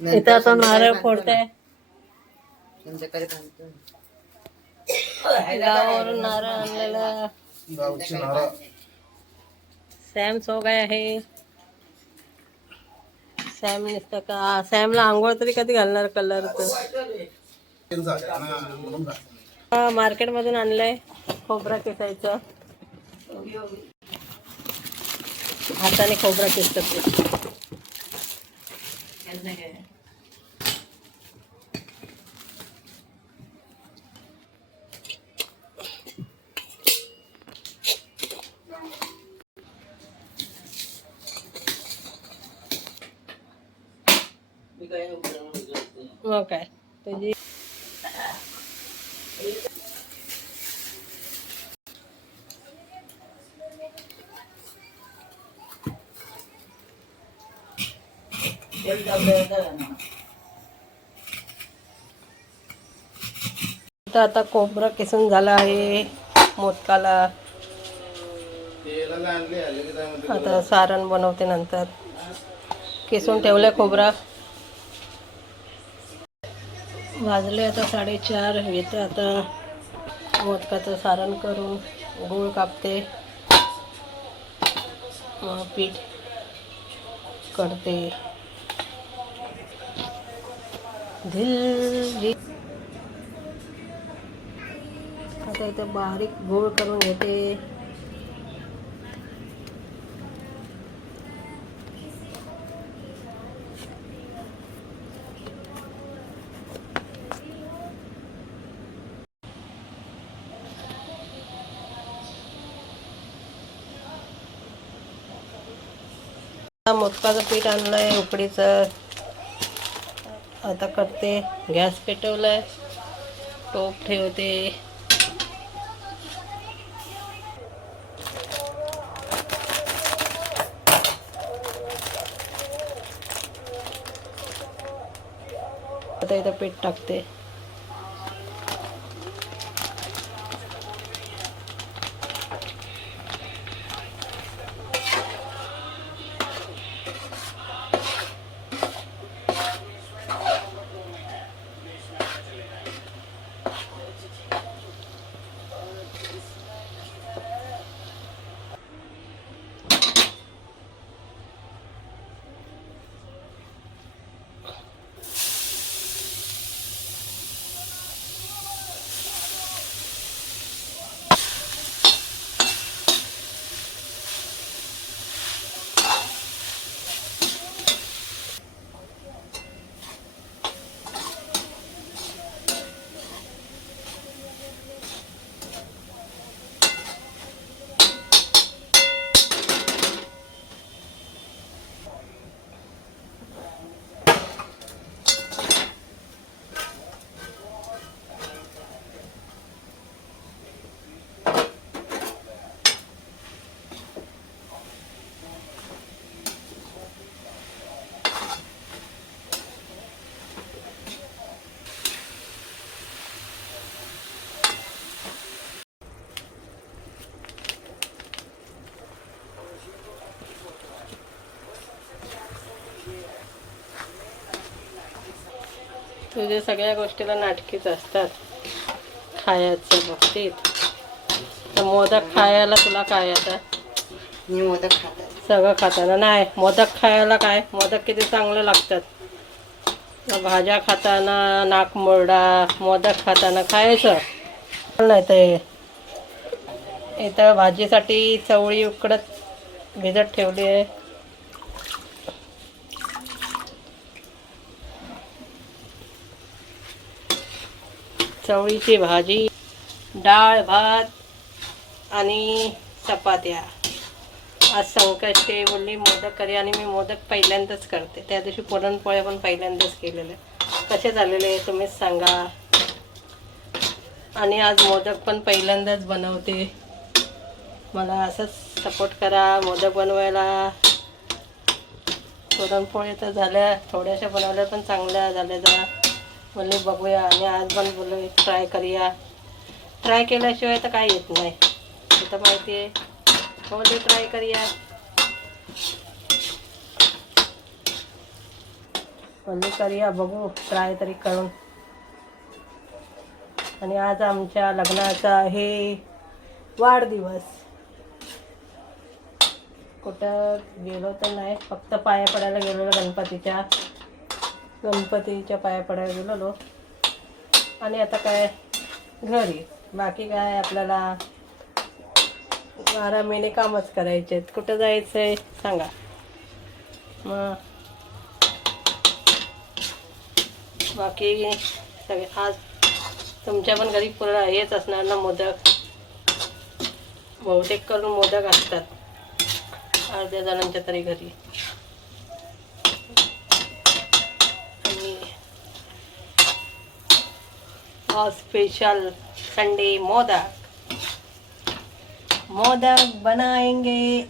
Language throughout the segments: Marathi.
इथं आता नारळ फोडते. संध्याकाळी बांधतो. गावावरून नारळ आणलेला. गावची नारळ. सॅम सो काय आहे. सॅम नुसतं का सॅमला आंघोळ तरी कधी घालणार कलरचं. मार्केट मधून आणलंय खोबरा किसायचं. हाताने खोबरा किसतात ते. मग काय तुझी आता खोबरं किसून झालं आहे मोदकाला. आता सारण बनवते नंतर. किसून ठेवलंय खोबरा. वाजले आता 4:30. येतं आता मोदकाचं सारण करून गूळ कापते, मग पीठ करते. आता इथं बारीक गूळ करून घेते. मोदकाचं पीठ आणलंय उकडीचं. आता करते. गॅस पेटवलाय, टोप ठेवते. आता इथं पीठ टाकते. तुझ्या सगळ्या गोष्टीला नाटकीच असतात खायच्या बाबतीत. तर मोदक खायला तुला काय आता? मी मोदक खातात. सगळं खाताना नाही. मोदक खायला काय, मोदक किती चांगले लागतात. भाज्या खाताना नाक मुरडा, मोदक खाताना खायचं नाही. ते इथं भाजीसाठी चवळी उकडत भिजत ठेवली आहे. चवळीची भाजी, डाळ भात आणि चपात्या. आज संकष्टी बोलली मोदक करी आणि मी मोदक पहिल्यांदाच करते. त्या दिवशी पुरणपोळ्या पण पहिल्यांदाच केलेल्या. कसे झालेले तुम्हीच सांगा. आणि आज मोदक पण पहिल्यांदाच बनवते. मला असंच सपोर्ट करा मोदक बनवायला. पुरणपोळ्या तर झाल्या, थोड्याशा बनवल्या पण चांगल्या झाल्या जरा. बोलले बघूया आणि आज पण बोललो ट्राय करूया. ट्राय केल्याशिवाय तर काय येत नाही, हे तर माहिती आहे. बोलले ट्राय करूया. म्हणलं करूया, बघू ट्राय तरी करून. आणि आज आमच्या लग्नाचा आहे वाढदिवस. कुठं गेलो तर नाही, फक्त पाया पडायला गेलेलो गणपतीच्या पाया पडायला गेलेलो. आणि आता काय घरी, बाकी काय आपल्याला 12 महिने कामच करायचे आहेत. कुठं जायचं आहे सांगा. मग बाकी सगळे आज तुमच्या पण घरी पुरा हेच असणार ना, मोदक. बहुतेक करून मोदक असतात अर्ध्या जणांच्या तरी घरी. आणि आज स्पेशल संडे मोदक बनाएंगे.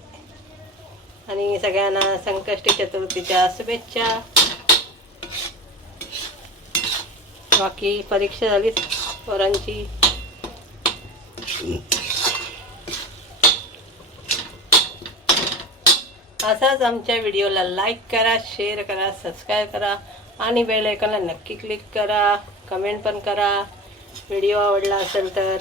आणि सगळ्यांना संकष्टी चतुर्थीच्या शुभेच्छा. बाकी परीक्षा झाली पोरांची. असाच आमच्या व्हिडिओला लाईक करा, शेअर करा, सबस्क्राईब करा आणि बेल आयकॉनला नक्की क्लिक करा. कमेंट पण करा व्हिडिओ आवडला असेल तर.